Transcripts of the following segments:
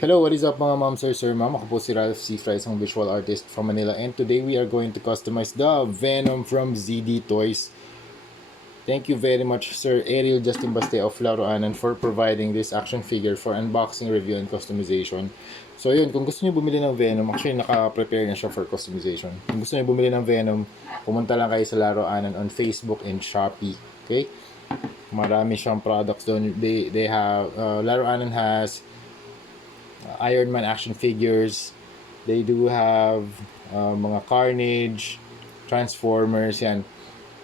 Hello, what is up mga ma'am, sir, ma'am? Ako po si Ralph C. Fry, isang visual artist from Manila. And today we are going to customize the Venom from ZD Toys. Thank you very much, Sir Ariel Justin Baste of Laruanan for providing this action figure for unboxing, review, and customization. So yun, kung gusto niyo bumili ng Venom, actually naka-prepare na siya for customization. Kung gusto niyo bumili ng Venom, pumunta lang kayo sa Laruanan on Facebook and Shopee. Okay? Marami siyang products doon. They have, Laruanan has Iron Man action figures. They do have mga Carnage, Transformers, yan.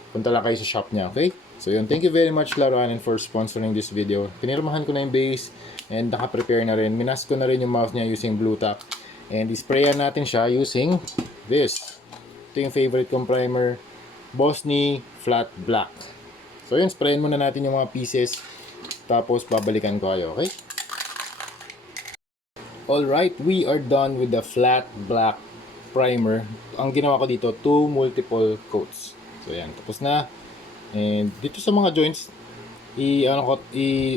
Punta lang kayo sa shop niya, okay? So yun, thank you very much Laruanan for sponsoring this video. Pinirmahan ko na yung base and naka-prepare na rin. Minas ko na rin yung mouth niya using blue tack. And isprayan natin siya using this. Ito yung favorite kong primer, Bosny Flat Black. So yun, sprayan muna natin yung mga pieces. Tapos babalikan ko kayo, okay? Alright, we are done with the flat black primer. Ang ginawa ko dito, 2 multiple coats. So yan, tapos na. And dito sa mga joints,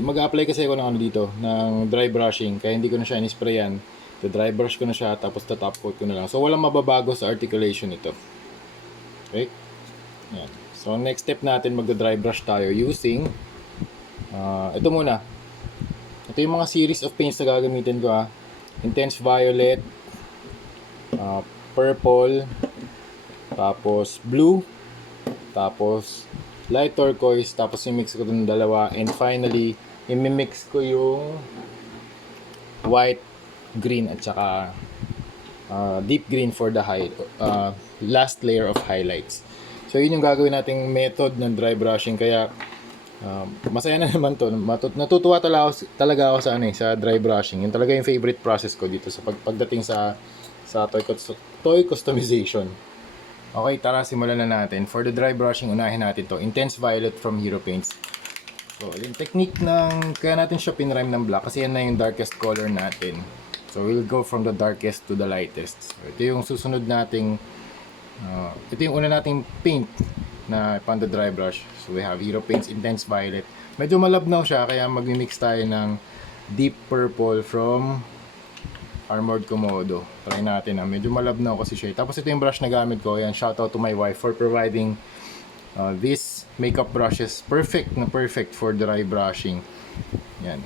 mag-apply kasi ako ng dito, ng dry brushing. Kaya hindi ko na siya in-sprayan. So dry brush ko na siya, tapos top coat ko na lang. So walang mababago sa articulation nito. Okay? Yan. So next step natin, mag-dry brush tayo using ito muna. Ito yung mga series of paints na gagamitin ko Intense Violet, Purple, tapos Blue, tapos Light Turquoise, tapos i-mix ko itong dalawa, and finally, i-mix ko yung White, Green, at saka Deep Green for the last layer of highlights. So yun yung gagawin nating method ng dry brushing, kaya masaya na naman to. Natutuwa talaga ako sa dry brushing. Yun talaga yung favorite process ko dito sa pagdating sa toy customization. Okay, tara simulan na natin. For the dry brushing, unahin natin to Intense Violet from Hero Paints. So, yung technique kaya natin siya pinrime ng black kasi yan na yung darkest color natin. So, we'll go from the darkest to the lightest. So, ito yung susunod nating ito yung una nating paint na pang dry brush. So we have Hero Paints Intense Violet. Medyo malabnaw siya kaya magmi-mix tayo ng Deep Purple from Armored Komodo. Try natin medyo malabnaw kasi siya. Tapos ito yung brush na gamit ko. Yan, shout out to my wife for providing these makeup brushes. Perfect for dry brushing. Yan.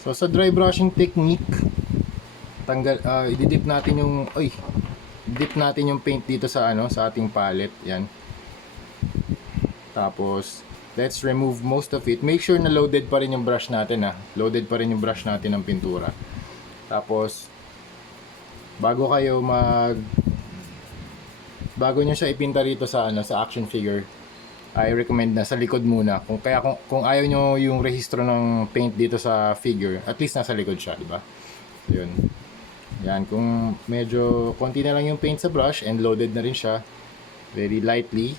So sa dry brushing technique, i-dip natin yung paint dito sa sa ating palette. Yan. Tapos, let's remove most of it. Make sure na loaded pa rin yung brush natin Loaded pa rin yung brush natin ng pintura. Tapos, bago nyo siya ipinta rito sa action figure, I recommend na sa likod muna. Kung ayaw nyo yung rehistro ng paint dito sa figure, at least nasa likod siya, di ba? Yun. Yan, kung medyo konti na lang yung paint sa brush and loaded na rin siya, very lightly,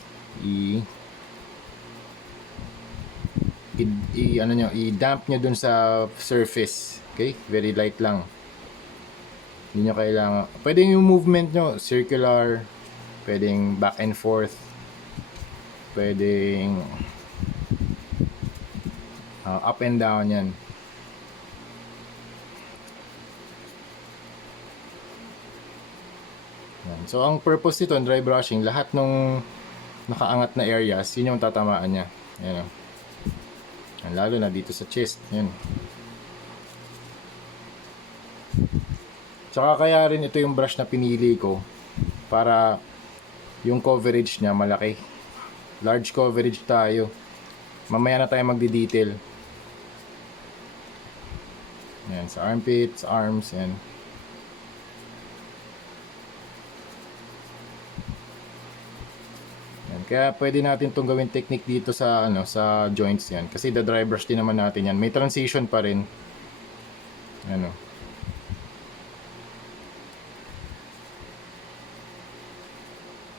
i-damp nyo dun sa surface. Okay? Very light lang. Hindi nyo kailangan. Pwedeng yung movement nyo, circular. Pwedeng back and forth. Pwedeng up and down yan. So, ang purpose nito, dry brushing, lahat ng nakaangat na areas, yun yung tatamaan niya. Ayan lalo na dito sa chest. Yan. Tsaka kaya rin ito yung brush na pinili ko para yung coverage niya malaki. Large coverage tayo. Mamaya na tayo magdi-detail. Yan, sa armpits, arms, yan. Kaya pwede natin itong gawin technique dito sa sa joints yan. Kasi the dry brush din naman natin yan. May transition pa rin.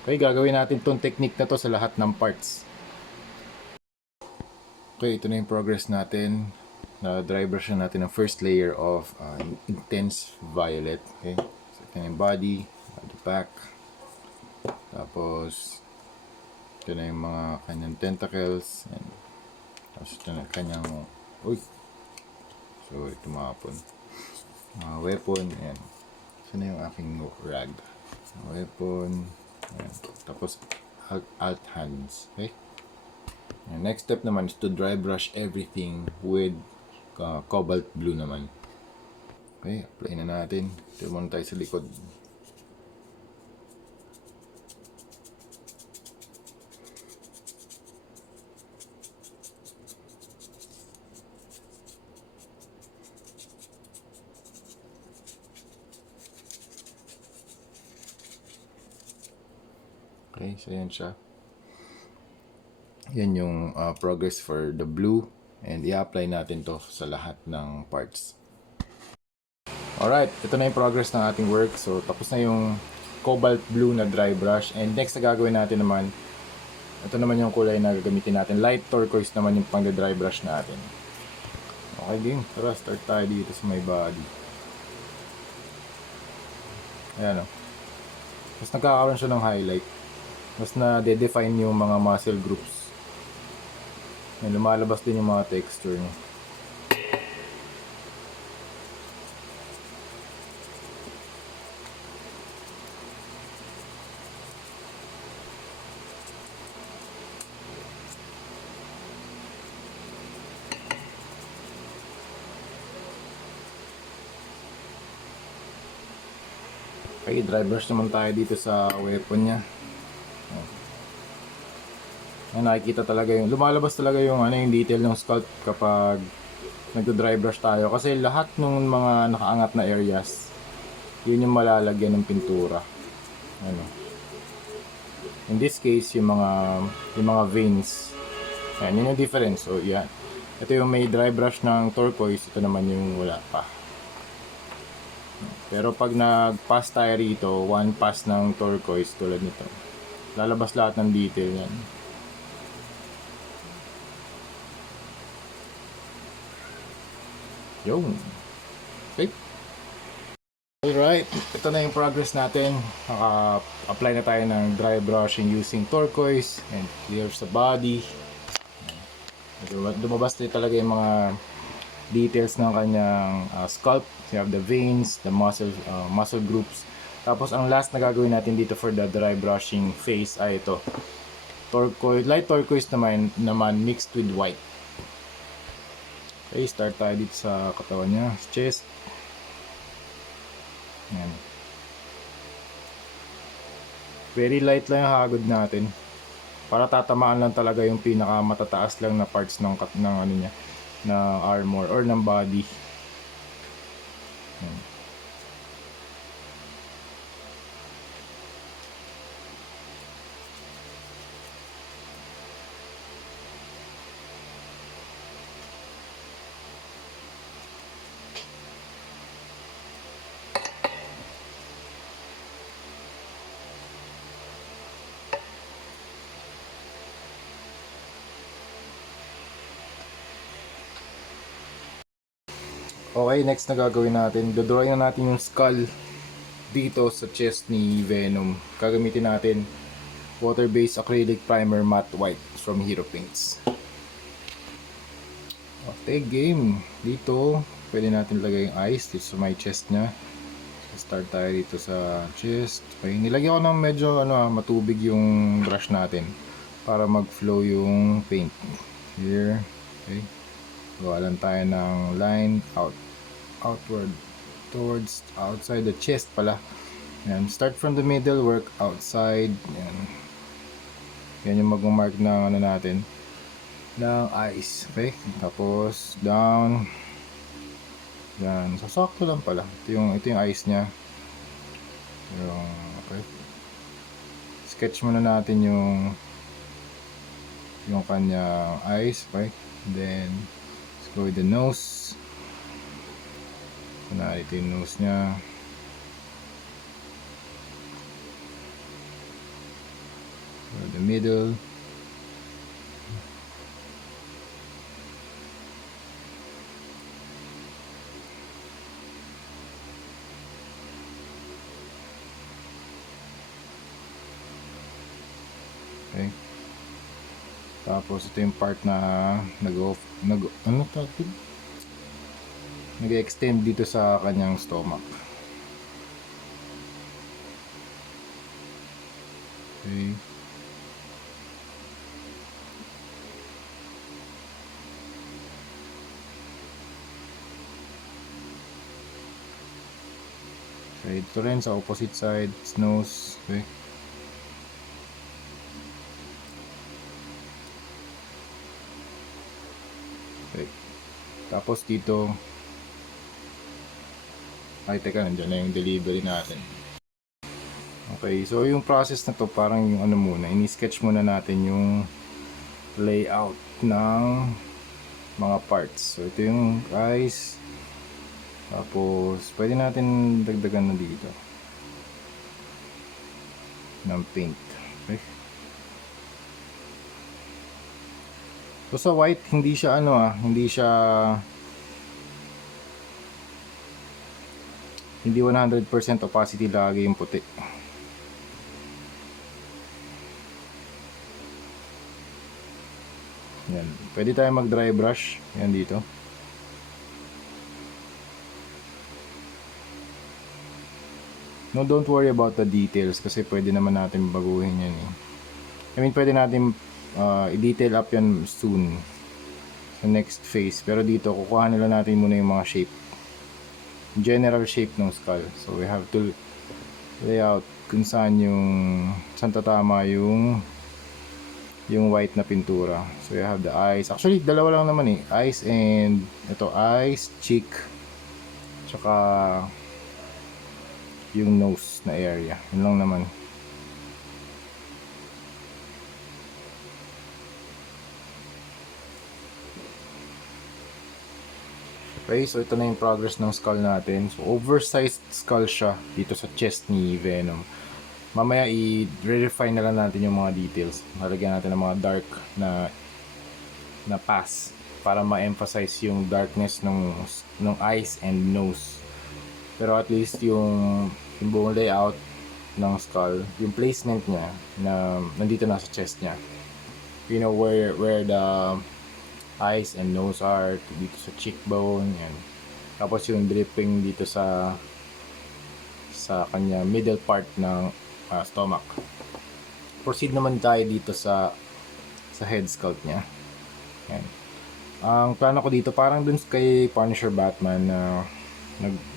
Okay, gagawin natin itong technique na to sa lahat ng parts. Okay, ito na yung progress natin. Na dry brush na natin ang first layer of Intense Violet. Okay, so ito na yung body pack. Tapos ito na yung mga kanyang tentacles. Tapos ito na kanyang so Sorry, tumapon. Weapon, ayan. Saan na yung aking rag? Weapon, ayan. Tapos, alt hands. Okay? And next step naman is to dry brush everything with cobalt blue naman. Okay, apply na natin. Ito muna tayo sa likod. Okay, so yan siya. Yan yung progress for the blue. And i-apply natin to sa lahat ng parts. Alright, ito na yung progress ng ating work. So, tapos na yung cobalt blue na dry brush. And next na gagawin natin naman, ito naman yung kulay na gagamitin natin. Light turquoise naman yung pang dry brush natin. Okay din, tara start tayo dito sa my body. Ayan o. Tapos nagkakaroon siya ng highlight. Mas na-define yung mga muscle groups. May lumalabas din yung mga texture niya. Okay, dry brush naman tayo dito sa weapon niya. Ayan, nakikita talaga yung lumalabas talaga yung yung detail ng sculpt kapag nagdo-dry brush tayo kasi lahat ng mga nakaangat na areas yun yung malalagyan ng pintura. In this case yung mga veins. Ayan, yun yung difference. So yan. Ito yung may dry brush ng turquoise, ito naman yung wala pa. Pero pag nag-pass tayo rito, one pass ng turquoise tulad nito, lalabas lahat ng detail yan. Yun. Okay. Alright, ito na yung progress natin. Naka-apply na tayo ng dry brushing using turquoise and clear sa body. Lumabas din talaga yung mga details ng kanyang sculpt. You have the veins, the muscle groups. Tapos ang last na gagawin natin dito for the dry brushing face ay ito. Turquoise, light turquoise naman mixed with white. Okay, start tayo dito sa katawan niya, chest. Ayan. Very light lang yung hagod natin. Para tatamaan lang talaga yung pinaka matataas lang na parts ng niya, na armor or ng body. Ayan. Okay, next na gagawin natin, dodrawing na natin yung skull dito sa chest ni Venom. Gagamitin natin water-based acrylic primer matte white from Hero Paints. Okay, game. Dito, pwede natin lagay yung eyes dito sa my chest niya. So, start tayo dito sa chest. Okay, nilagyan ko ng medyo matubig yung brush natin para mag-flow yung paint. Here, okay. Gawa lang tayo ng line outward towards outside the chest pala. Yan, start from the middle, work outside. Yan yung mag-mark ng natin ng eyes. Okay, tapos down. Yan, sasakto lang pala. Ito yung eyes niya. Okay, sketch muna natin yung kanyang eyes. Okay, then let's go with the nose. Ito yung nose niya. The middle. Okay. Tapos ito yung part na ano tawag? nag-extend dito sa kanyang stomach. Okay. So ito rin sa opposite side, nose. Okay. Okay. Tapos dito, ay teka, nandiyan na yung delivery natin. Okay, so yung process na to parang yung ano muna, ini-sketch muna natin yung layout ng mga parts. So ito yung eyes. Tapos pwede natin dagdagan na dito ng paint. Okay. So sa white hindi siya hindi 100% opacity lagi yung puti. Yan. Pwede tayo mag dry brush. Yan dito. No, don't worry about the details kasi pwede naman natin baguhin yan eh. I mean, pwede natin i-detail up yan soon sa next phase. Pero dito, kukuha nila natin muna yung mga shape. General shape ng skull. So, we have to lay out kung saan tatama yung white na pintura. So, you have the eyes. Actually, dalawa lang naman eh. Eyes and, ito, eyes, cheek, tsaka yung nose na area. Yun lang naman. Okay, so ito na yung progress ng skull natin. So, oversized skull siya dito sa chest ni Venom. Mamaya i-refine na lang natin yung mga details. Nalagyan natin ng mga dark na pass para ma-emphasize yung darkness ng eyes and nose. Pero at least yung buong layout ng skull, yung placement niya na nandito na sa chest niya. You know where the eyes and nose are, dito sa cheekbone, yan. Tapos yung dripping dito sa kanya middle part ng stomach. Proceed naman tayo dito sa head sculpt niya. Yan. Ang plano ko dito parang dun kay Punisher Batman na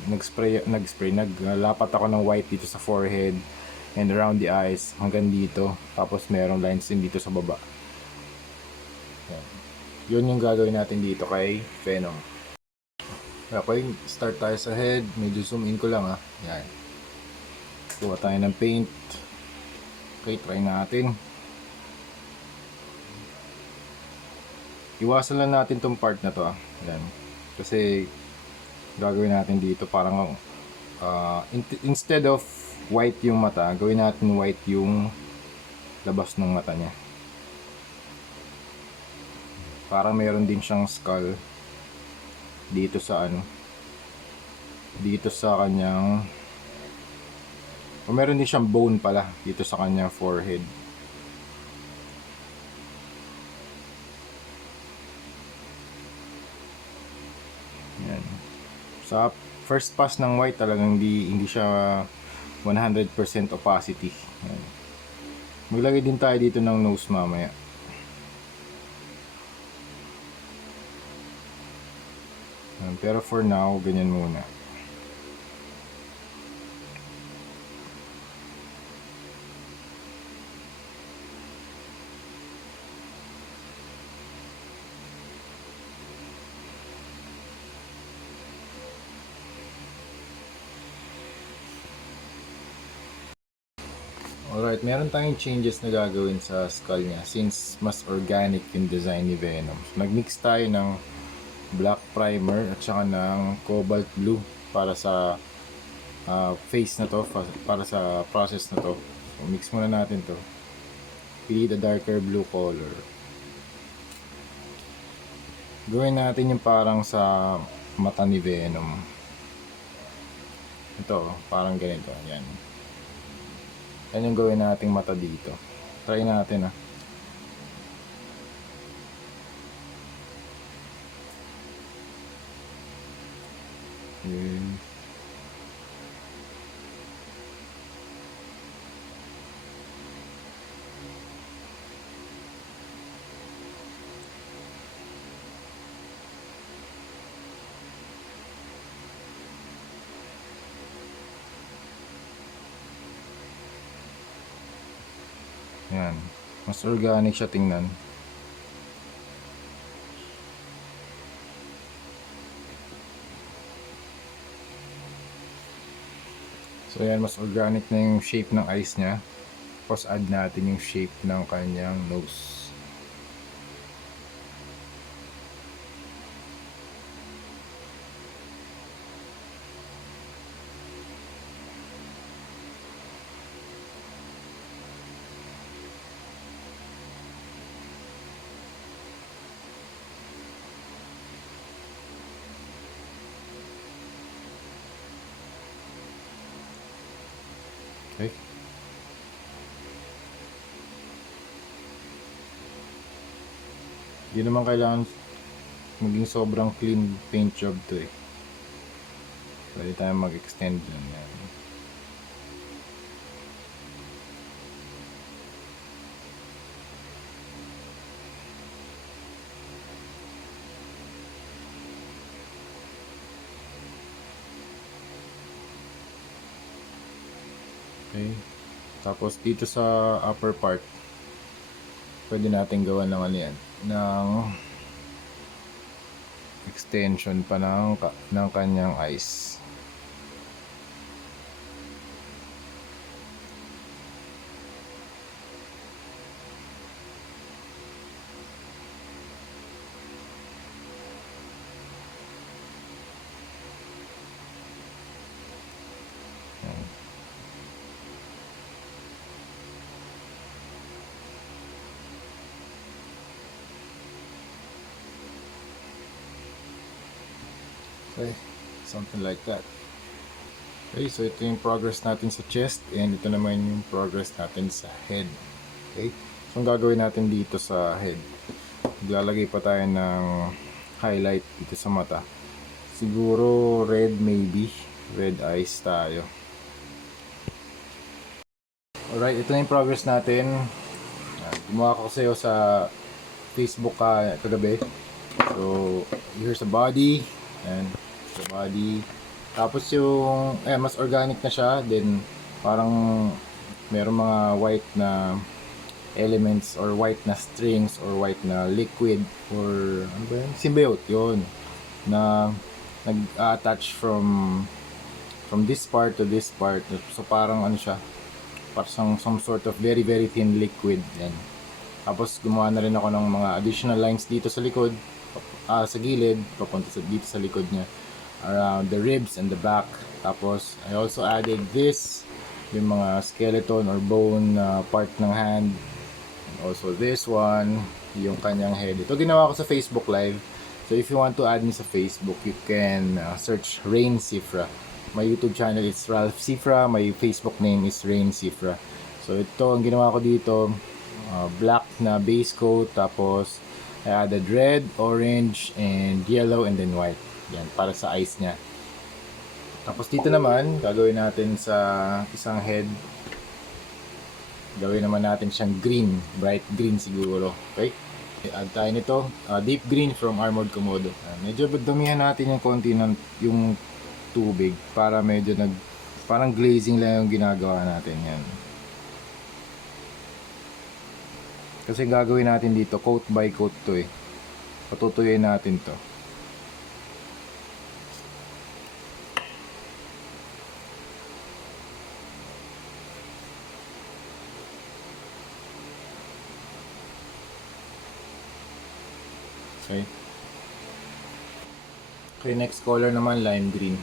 naglapat ako ng white dito sa forehead and around the eyes hanggang dito, tapos merong lines din dito sa baba. Yan. Yun yung gagawin natin dito kay Venom. Okay, start tayo sa head. Medyo zoom in ko lang ha. Yan. Kuha tayo ng paint. Okay, try natin. Iwasan lang natin tong part na to ha. Yan. Kasi gagawin natin dito parang instead of white yung mata, gawin natin white yung labas ng mata niya. Parang meron din siyang skull dito sa dito sa kanyang, o meron din siyang bone pala dito sa kanyang forehead. Yan. Sa first pass ng white talagang hindi siya 100% opacity. Yan. Maglagay din tayo dito ng nose mamaya. Yan. Pero for now, ganyan muna. Alright, meron tayong changes na gagawin sa skull niya since mas organic yung design ni Venom. So, nagmix tayo ng black primer at saka ng cobalt blue para sa face na to, para sa process na to. So, mix muna natin to. Pili the darker blue color. Gawin natin yung parang sa mata ni Venom. Ito, parang ganito. Yan. Yan yung gawin nating mata dito. Try natin ah. Okay. Yan. Mas organic siya tingnan. So yan, mas organic na yung shape ng eyes niya. Tapos add natin yung shape ng kanyang nose. Okay. Hindi naman kailangan maging sobrang clean paint job to eh. Pwede tayong mag-extend dyan. Yan. Okay. Tapos dito sa upper part, pwede natin gawan ng ano yan, ng extension pa ng kanyang eyes. Okay, something like that. Okay, so ito yung progress natin sa chest and ito naman yung progress natin sa head. Okay, so ang gagawin natin dito sa head, maglalagay pa tayo ng highlight dito sa mata. Siguro red, maybe red eyes tayo. Alright, ito na yung progress natin. Gumawa ko sa'yo sa Facebook kagabi. So here's the body and the body. Tapos yung mas organic na siya, then parang meron mga white na elements or white na strings or white na liquid or ano ba yun? Symbiote yun na nag-attach from this part to this part. So parang ano siya, parang some sort of very very thin liquid yan. Tapos gumawa na rin ako ng mga additional lines dito sa likod, sa gilid, papunta dito sa likod niya, around the ribs and the back. Tapos I also added this, yung mga skeleton or bone part ng hand. And also this one, yung kanyang head. Ito ginawa ko sa Facebook Live. So if you want to add me sa Facebook, you can search Rain Cifra. My YouTube channel is Ralph Cifra. My Facebook name is Rain Cifra. So ito ang ginawa ko dito, black na base coat, tapos I added red, orange, and yellow, and then white. Yan, para sa eyes niya. Tapos dito naman, gagawin natin sa isang head, gawin naman natin siyang green, bright green siguro. Okay? Add tayo nito, deep green from Armored Komodo. Medyo damihan natin yung konti ng yung tubig para medyo parang glazing lang yung ginagawa natin yan. Kasi gagawin natin dito, coat by coat to eh. Patutuyuin natin to. Okay. Okay, next color naman, lime green.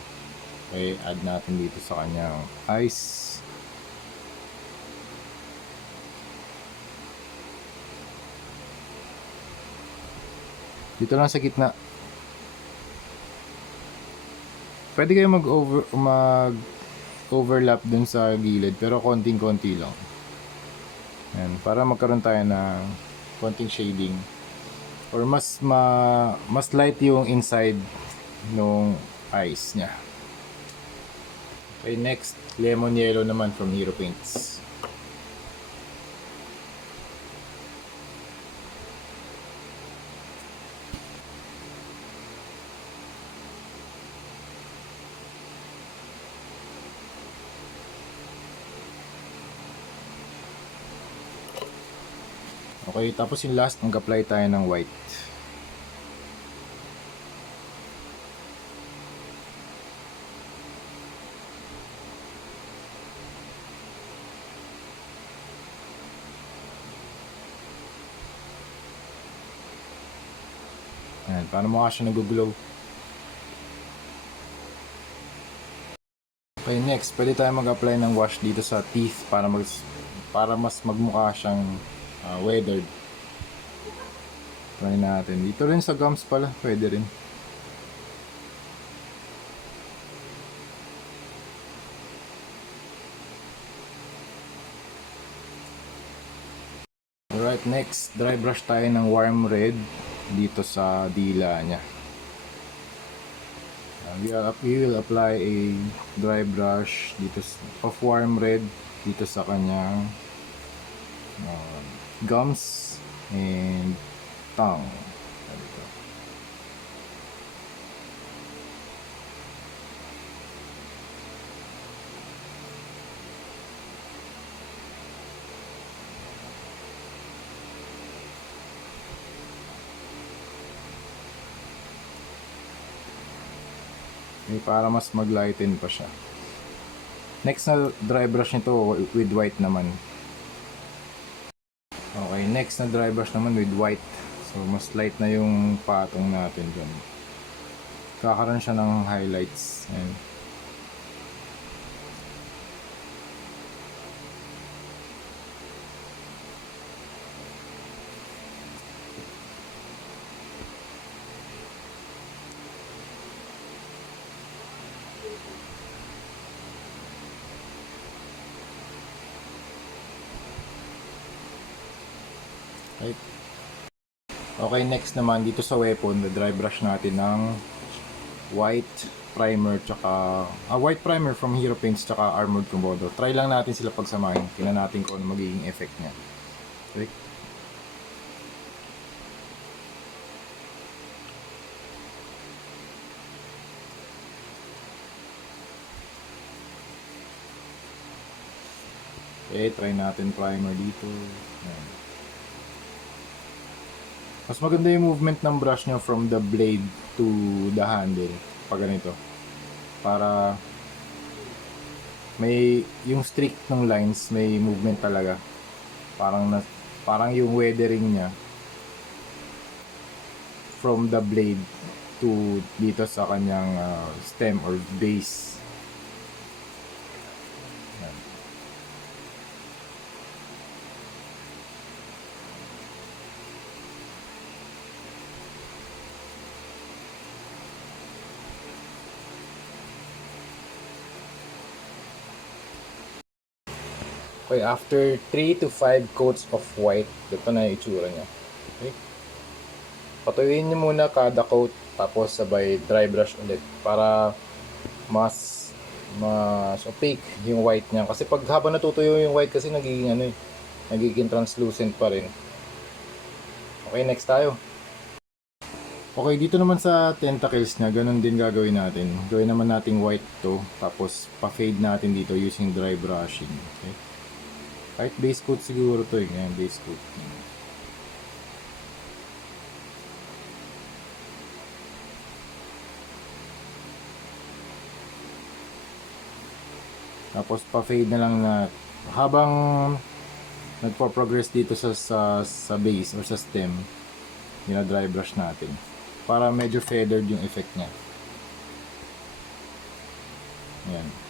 Okay, add natin dito sa kanyang eyes. Dito lang sa gitna. Pwede kayo mag-overlap dun sa gilid, pero konting-konti lang. Yan, para magkaroon tayo ng konting shading. Or mas light yung inside nung eyes niya. Okay, next, lemon yellow naman from Hero Paints. Okay, tapos yung last, mag-apply tayo ng white. Ayan, para mukha siya nag-glow. Okay, next, pwede tayo mag-apply ng wash dito sa teeth para mas magmukha siyang weathered. Try natin. Dito rin sa gums pala, pwede rin. Alright, next, dry brush tayo ng warm red dito sa dila niya. We will apply a dry brush dito of warm red dito sa kanyang gums and tongue. Dito. Okay, para mas mag-lighten pa siya. Next na dry brush nito with white naman. Okay, next na dry brush naman with white. So, mas light na yung patong natin dyan. Kakaroon siya ng highlights. Ayan. Right. Okay, next naman dito sa weapon, the dry brush natin ng white primer tsaka white primer from Hero Paints tsaka Armored Komodo. Try lang natin sila pagsamahin. Tingnan natin kung ano magiging effect niya. Okay. Okay, try natin primer dito. Ayan. Mas maganda yung movement ng brush nyo from the blade to the handle. Pag ganito. Para may yung streak ng lines, may movement talaga. Parang yung weathering niya from the blade to dito sa kanyang stem or base. Ayan. Okay, after 3 to 5 coats of white, ito na yung itsura niya. Okay. Patuyuin niyo muna kada coat, tapos sabay dry brush ulit para mas opaque yung white niya. Kasi pag habang natutuyo yung white kasi nagiging translucent pa rin. Okay, next tayo. Okay, dito naman sa tentacles niya, ganun din gagawin natin. Gawin naman nating white to, tapos pa-fade natin dito using dry brushing. Okay. Kahit base coat siguro to eh. Ngayon, base coat. Tapos pa-fade na lang na habang nagpo-progress dito sa base or sa stem, dry brush natin. Para medyo feathered yung effect niya. Ayan.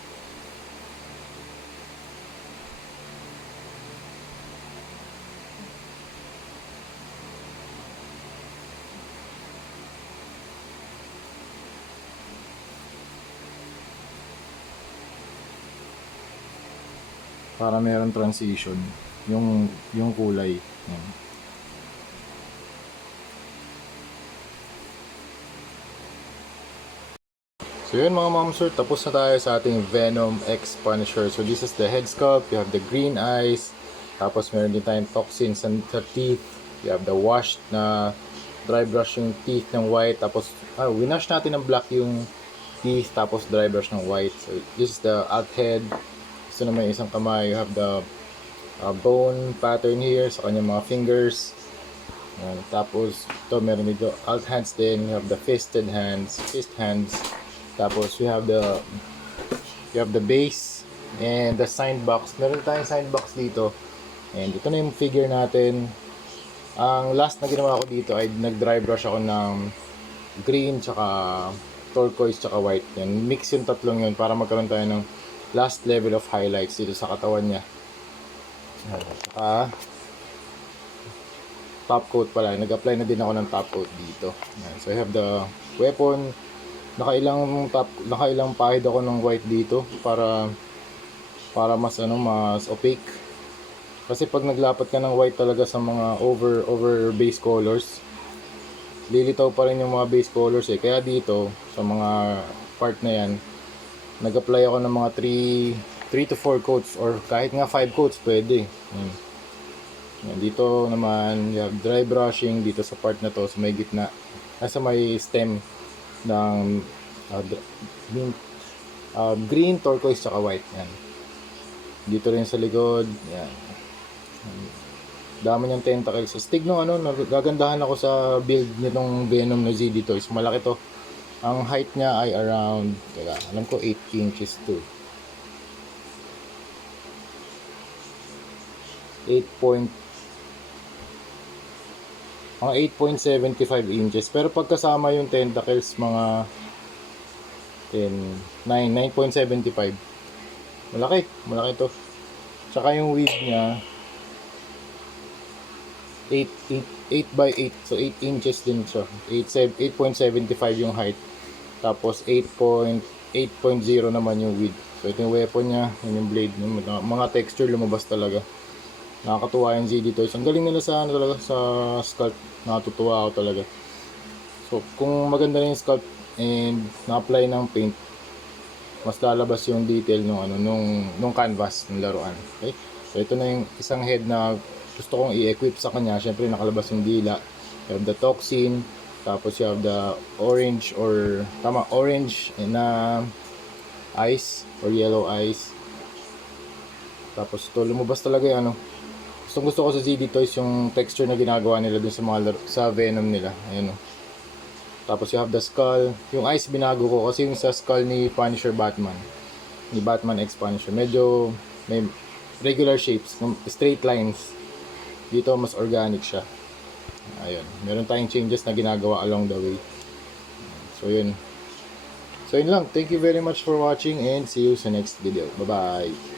Para meron transition yung kulay. Yan. So yun mga ma'am sir, tapos na tayo sa ating Venom X Punisher. So this is the head sculpt, you have the green eyes, tapos meron din tayong toxins sa teeth, you have the washed na dry brush yung teeth ng white, tapos winash natin ng black yung teeth, tapos dry brush ng white. So this is the alt head. Gusto naman yung isang kamay, you have the bone pattern here sa kanyang mga fingers. Tapos ito meron dito alt hands din, you have the fist hands. Tapos you have the base and the sign box. Meron tayong sign box dito. And ito na yung figure natin. Ang last na ginawa ko dito ay nag-dry brush ako ng green, tsaka turquoise, tsaka white. Yan, mix yung tatlong yun para magkaroon tayo ng last level of highlights dito sa katawan niya. Tsaka top coat pala. Nag-apply na din ako ng top coat dito. Yan. So I have the weapon. Nakailang pahid ako ng white dito para mas opaque. Kasi pag naglapat ka ng white talaga sa mga over base colors, lilitaw pa rin yung mga base colors eh. Kaya dito sa mga part na yan, nag-apply ako ng mga 3 to 4 coats or kahit nga 5 coats pwede. Yan. Dito naman, you have dry brushing dito sa part na to, sa may gitna, sa may stem ng green, turquoise, tsaka white. Yan. Dito rin sa likod. Yan. Dami niyang tentacles. Stig no, nagagandahan ako sa build nitong Venom na ZD Toys. Malaki to. Ang height niya ay around, alam ko 8 inches to. 8.75 inches. Pero pagkasama yung tentacles, mga 9.75. Malaki to. Tsaka yung width niya 8 by 8, so 8 inches din siya. 8.75 yung height. Tapos 8.0 naman yung width. So ito yung weapon niya, yung blade, mga texture lumabas talaga. Nakakatuwa yung ZD Toys. Ang galing nila sa talaga sa sculpt. Nakatutuwa ako talaga. So kung maganda rin yung sculpt and na-apply ng paint, mas lalabas yung detail nung canvas ng laruan. Okay? So ito na yung isang head na gusto kong i-equip sa kanya. Syempre nakalabas yung dila. You have the toxin, tapos you have the orange na eyes or yellow eyes. Tapos ito lumabas talaga yung gusto ko sa ZD Toys yung texture na ginagawa nila dun sa Venom nila. Ayun o. Tapos you have the skull. Yung eyes binago ko kasi yung sa skull ni Punisher Batman. Ni Batman X Punisher. Medyo may regular shapes, straight lines. Dito mas organic siya. Ayun. Meron tayong changes na ginagawa along the way. So yun. So yun lang. Thank you very much for watching and see you sa next video. Bye bye.